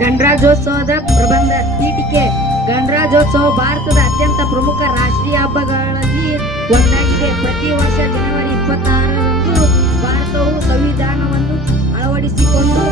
ಗಣರಾಜ್ಯೋತ್ಸವದ ಪ್ರಬಂಧ ಪೀಠಿಕೆ. ಗಣರಾಜ್ಯೋತ್ಸವ ಭಾರತದ ಅತ್ಯಂತ ಪ್ರಮುಖ ರಾಷ್ಟ್ರೀಯ ಹಬ್ಬಗಳಲ್ಲಿ ಒಂದಾಗಿದೆ. ಪ್ರತಿ ವರ್ಷ ಜನವರಿ 26ರಂದು ಭಾರತವು ಸಂವಿಧಾನವನ್ನು ಅಳವಡಿಸಿಕೊಂಡು